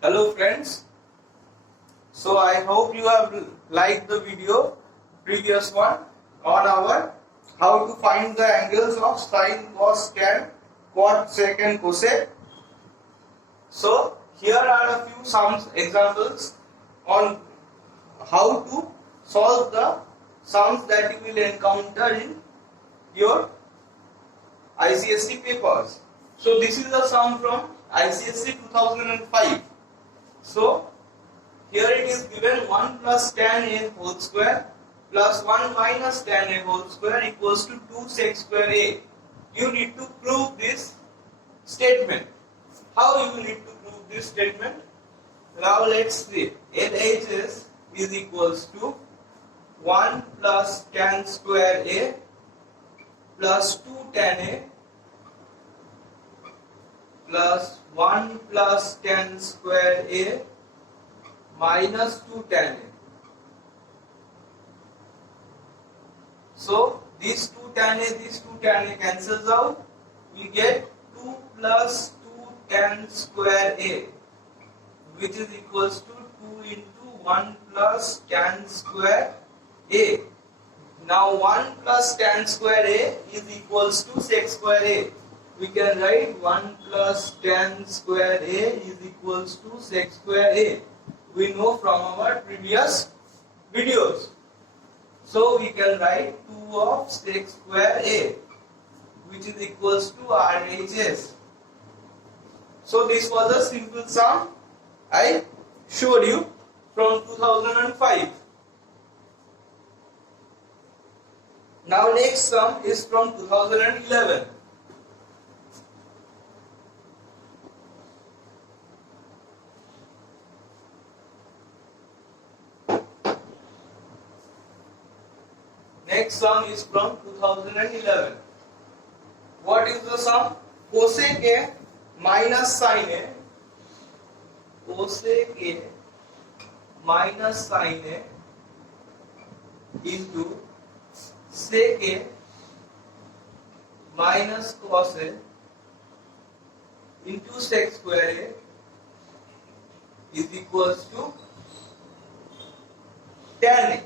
Hello friends, so I hope you have liked the video previous one on our how to find the angles of sine, cos, tan, quad, sec and cosec. So here are a few sums examples on how to solve the sums that you will encounter in your ICSE papers. So this is a sum from ICSE 2005. So here it is given 1 plus tan a whole square plus 1 minus tan a whole square equals to 2 sec square a. You need to prove this statement. How you need to prove this statement? Now let's see. LHS is equals to 1 plus tan square a plus 2 tan a plus 1 plus tan square a minus 2 tan a. So these 2 tan a cancels out. We get 2 plus 2 tan square a, which is equals to 2 into 1 plus tan square a. Now 1 plus tan square a is equals to sec square a. We can write 1 plus tan square a is equals to sec square a. We know from our previous videos. So we can write 2 of sec square a, which is equals to RHS. So this was a simple sum I showed you from 2005. Now next sum is from 2011. Next sum is from 2011. What is the sum? Cosec A minus sin A. Cosec A minus sin A into sec A minus cos A into sec square A is equals to tan A.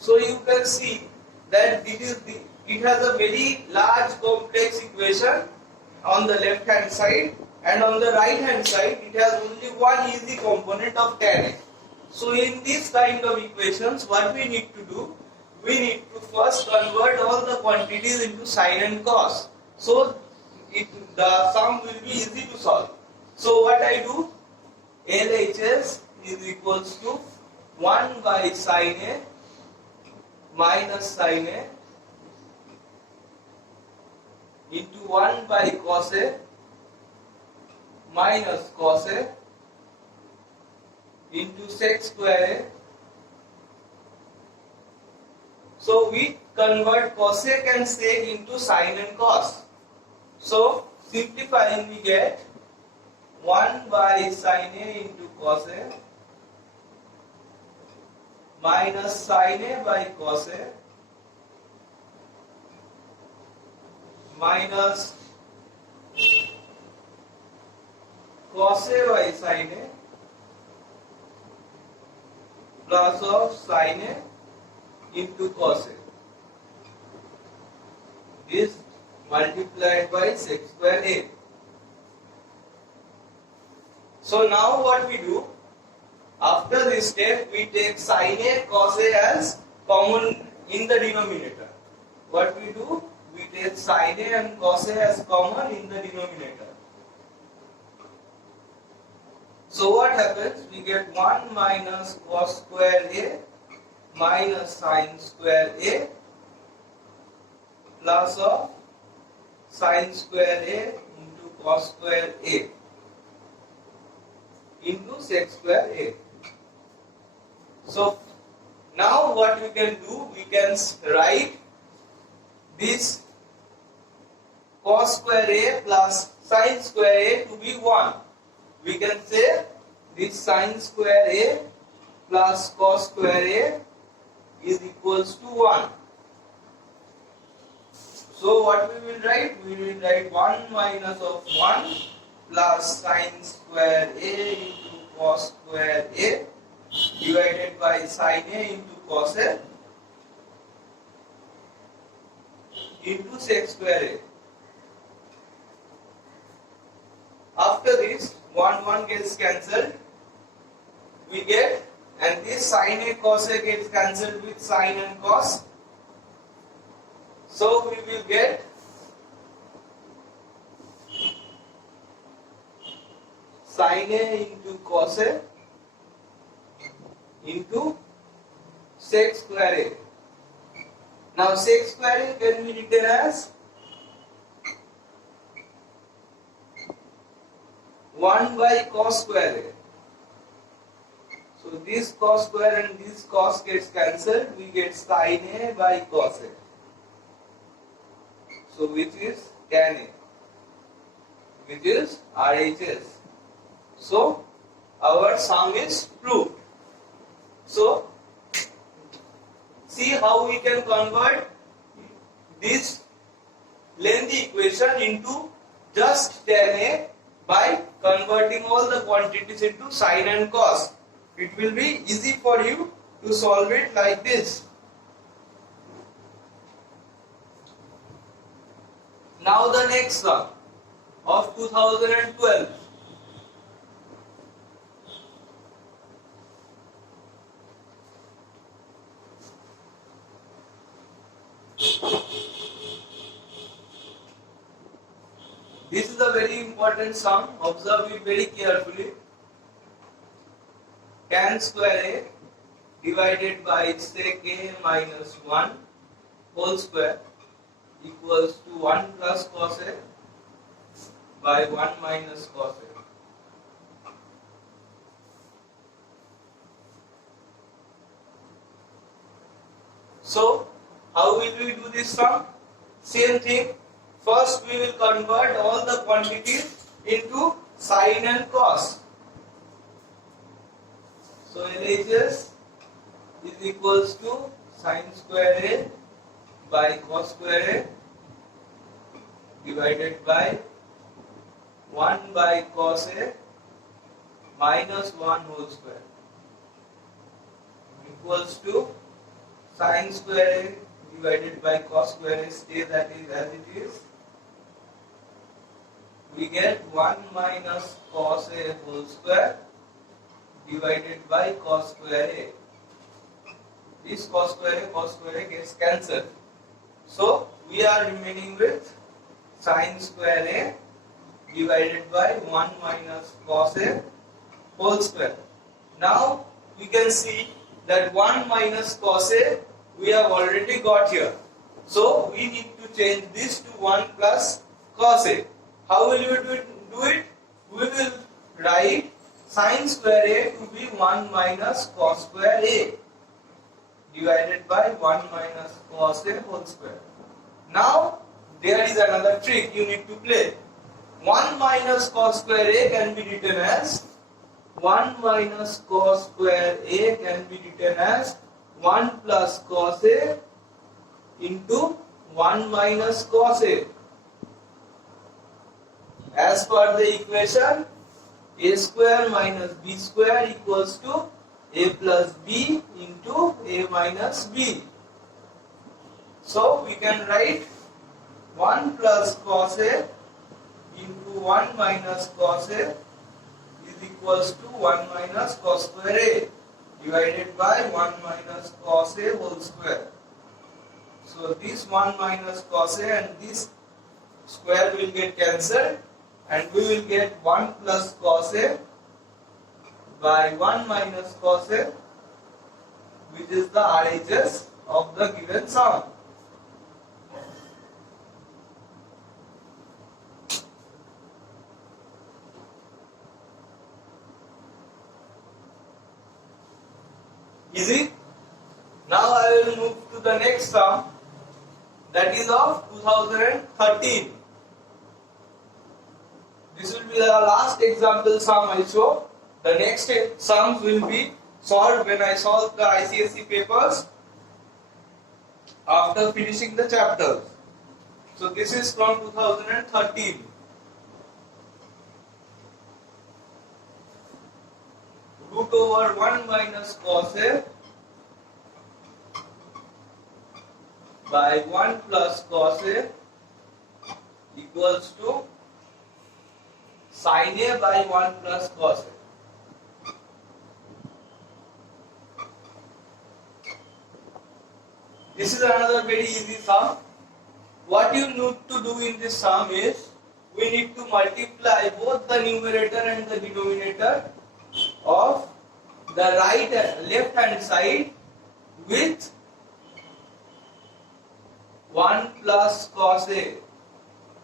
So you can see that it has a very large complex equation on the left hand side, and on the right hand side it has only one easy component of tan A. So in this kind of equations, what we need to do, we need to first convert all the quantities into sine and cos. So the sum will be easy to solve. So what I do, LHS is equals to 1 by sin A minus sin A into 1 by cos A minus cos A into sec square A. So we convert cosec and sec into sine and cos. So simplifying, we get 1 by sin A into cos A minus sin A by cos A minus cos A by sin A plus of sin A into cos A is multiplied by sec square A. So now what we do, after this step we take sin A cos A as common in the denominator. What we do, we take sin A and cos A as common in the denominator. So what happens, we get 1 minus cos square A minus sin square A plus of sin square A into cos square A into sec square A. So now what we can do, we can write this cos square A plus sin square A to be 1. We can say this sin square A plus cos square A is equals to 1. So what we will write? We will write 1 minus of 1 plus sine square A into cos square A divided by sine A into cos A into sec square A. After this, 1 gets cancelled. We get, and this sine A cos A gets cancelled with sine and cos. So we will get sine A into cos A into sec square A. Now sec square A can be written as 1 by cos square A. So this cos square and this cos gets cancelled. We get sine A by cos A. So which is tan A, which is RHS. So our sum is proved. So see how we can convert this lengthy equation into just tan A by converting all the quantities into sine and cos. It will be easy for you to solve it like this. Now the next sum of 2012. This is a very important sum. Observe it very carefully. Tan square A divided by sec A minus 1 whole square equals to 1 plus cos A by 1 minus cos A. So, how will we do this sum? Same thing. First we will convert all the quantities into sine and cos. So LHS is equals to sine square A by cos square A divided by 1 by cos A minus 1 whole square equals to sine square A divided by cos square A, stay that is as it is. We get 1 minus cos A whole square divided by cos square A. This cos square A gets cancelled. So we are remaining with sine square A divided by 1 minus cos A whole square. Now we can see that 1 minus cos A we have already got here. So we need to change this to 1 plus cos A. How will we do it? We will write sine square A to be 1 minus cos square A divided by 1 minus cos A whole square. Now there is another trick you need to play. 1 minus cos square A can be written as 1 minus cos square A can be written as 1 plus cos A into 1 minus cos A. As per the equation, A square minus B square equals to A plus B into A minus B. So we can write 1 plus cos A into 1 minus cos A is equals to 1 minus cos square A divided by 1 minus cos A whole square. So this 1 minus cos A and this square will get cancelled and we will get 1 plus cos A by 1 minus cos A, which is the RHS of the given sum. Easy? Now I will move to the next sum, that is of 2013. This will be the last example sum I show. The next sums will be solved when I solve the ICSE papers after finishing the chapters. So this is from 2013. Root over 1 minus cos A by 1 plus cos A equals to sin A by 1 plus cos A. This is another very easy sum. What you need to do in this sum is, we need to multiply both the numerator and the denominator of the left hand side with 1 plus cos A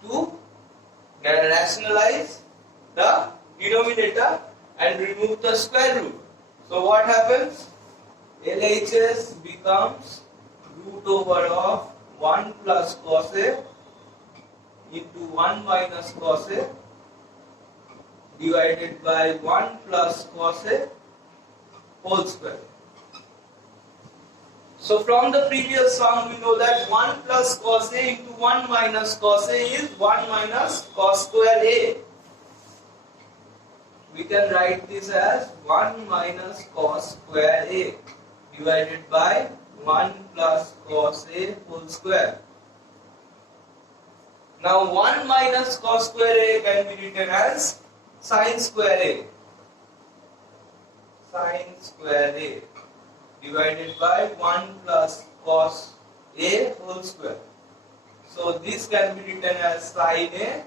to rationalize the denominator and remove the square root. So what happens? LHS becomes root over of 1 plus cos A into 1 minus cos A divided by 1 plus cos A whole square. So from the previous sum we know that 1 plus cos A into 1 minus cos A is 1 minus cos square A. We can write this as 1 minus cos square A divided by 1 plus cos A whole square. Now 1 minus cos square A can be written as sin square A. Sin square A divided by 1 plus cos A whole square. So this can be written as sin A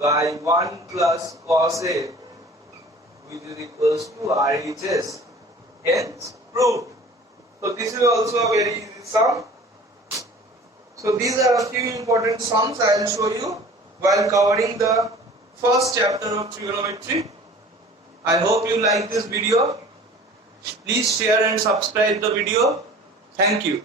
by 1 plus cos A, which is equals to RHS. Hence proved. So this is also a very easy sum. So these are a few important sums I will show you while covering the first chapter of trigonometry. I hope you like this video. Please share and subscribe the video. Thank you.